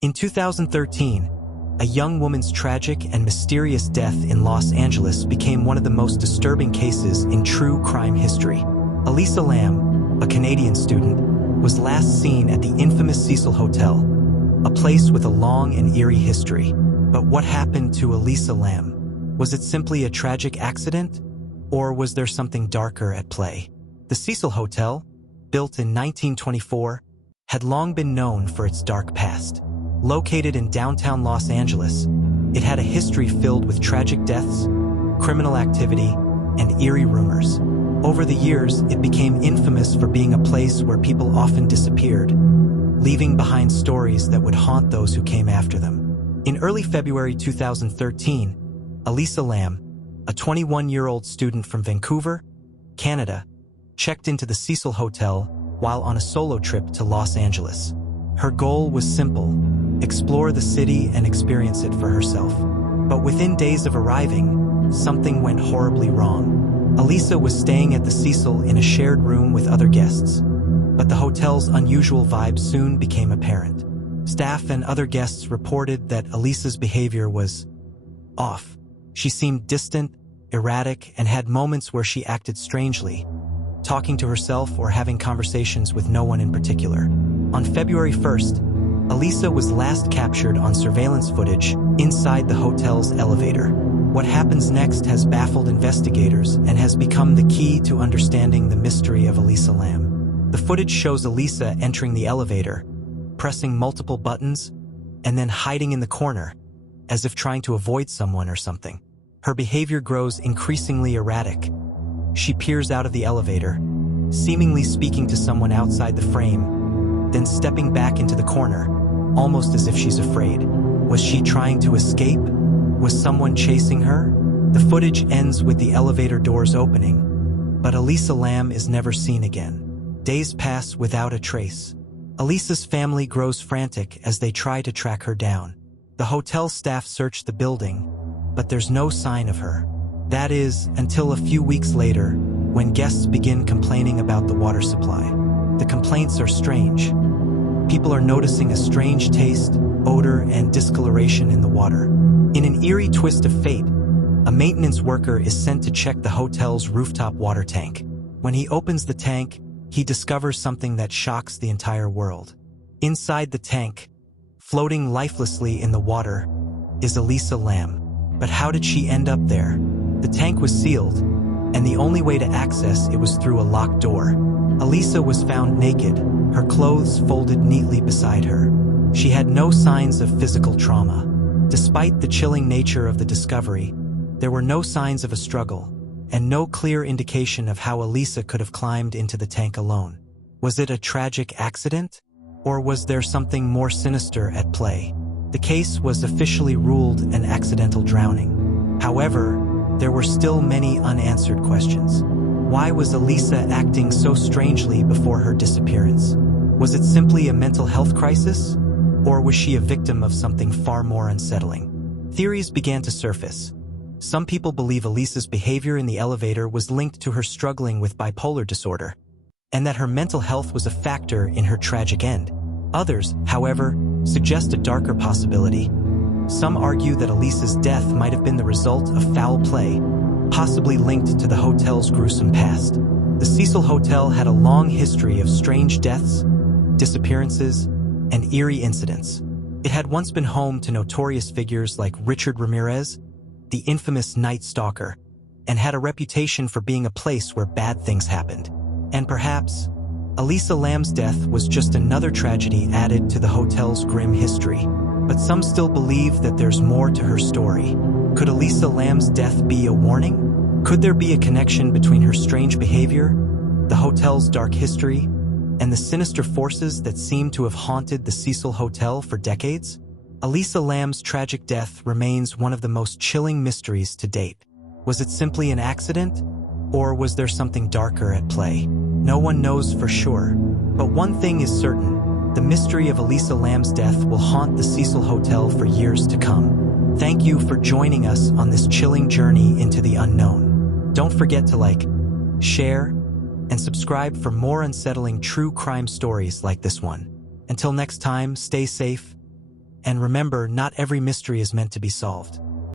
In 2013, a young woman's tragic and mysterious death in Los Angeles became one of the most disturbing cases in true crime history. Elisa Lam, a Canadian student, was last seen at the infamous Cecil Hotel, a place with a long and eerie history. But what happened to Elisa Lam? Was it simply a tragic accident, or was there something darker at play? The Cecil Hotel, built in 1924, had long been known for its dark past. Located in downtown Los Angeles, it had a history filled with tragic deaths, criminal activity, and eerie rumors. Over the years, it became infamous for being a place where people often disappeared, leaving behind stories that would haunt those who came after them. In early February 2013, Elisa Lam, a 21-year-old student from Vancouver, Canada, checked into the Cecil Hotel while on a solo trip to Los Angeles. Her goal was simple: explore the city and experience it for herself. But within days of arriving, something went horribly wrong. Elisa was staying at the Cecil in a shared room with other guests, but the hotel's unusual vibe soon became apparent. Staff and other guests reported that Elisa's behavior was off. She seemed distant, erratic, and had moments where she acted strangely, talking to herself or having conversations with no one in particular. On February 1st, Elisa was last captured on surveillance footage inside the hotel's elevator. What happens next has baffled investigators and has become the key to understanding the mystery of Elisa Lam. The footage shows Elisa entering the elevator, pressing multiple buttons, and then hiding in the corner, as if trying to avoid someone or something. Her behavior grows increasingly erratic. She peers out of the elevator, seemingly speaking to someone outside the frame, then stepping back into the corner, almost as if she's afraid. Was she trying to escape? Was someone chasing her? The footage ends with the elevator doors opening, but Elisa Lam is never seen again. Days pass without a trace. Elisa's family grows frantic as they try to track her down. The hotel staff search the building, but there's no sign of her. That is, until a few weeks later, when guests begin complaining about the water supply. The complaints are strange. People are noticing a strange taste, odor, and discoloration in the water. In an eerie twist of fate, a maintenance worker is sent to check the hotel's rooftop water tank. When he opens the tank, he discovers something that shocks the entire world. Inside the tank, floating lifelessly in the water, is Elisa Lam. But how did she end up there? The tank was sealed, and the only way to access it was through a locked door. Elisa was found naked, her clothes folded neatly beside her. She had no signs of physical trauma. Despite the chilling nature of the discovery, there were no signs of a struggle, and no clear indication of how Elisa could have climbed into the tank alone. Was it a tragic accident? Or was there something more sinister at play? The case was officially ruled an accidental drowning. However, there were still many unanswered questions. Why was Elisa acting so strangely before her disappearance? Was it simply a mental health crisis? Or was she a victim of something far more unsettling? Theories began to surface. Some people believe Elisa's behavior in the elevator was linked to her struggling with bipolar disorder, and that her mental health was a factor in her tragic end. Others, however, suggest a darker possibility. Some argue that Elisa's death might have been the result of foul play, possibly linked to the hotel's gruesome past. The Cecil Hotel had a long history of strange deaths, disappearances, and eerie incidents. It had once been home to notorious figures like Richard Ramirez, the infamous Night Stalker, and had a reputation for being a place where bad things happened. And perhaps, Elisa Lam's death was just another tragedy added to the hotel's grim history. But some still believe that there's more to her story. Could Elisa Lam's death be a warning? Could there be a connection between her strange behavior, the hotel's dark history, and the sinister forces that seem to have haunted the Cecil Hotel for decades? Elisa Lam's tragic death remains one of the most chilling mysteries to date. Was it simply an accident, or was there something darker at play? No one knows for sure, but one thing is certain: the mystery of Elisa Lam's death will haunt the Cecil Hotel for years to come. Thank you for joining us on this chilling journey into the unknown. Don't forget to like, share, and subscribe for more unsettling true crime stories like this one. Until next time, stay safe, and remember, not every mystery is meant to be solved.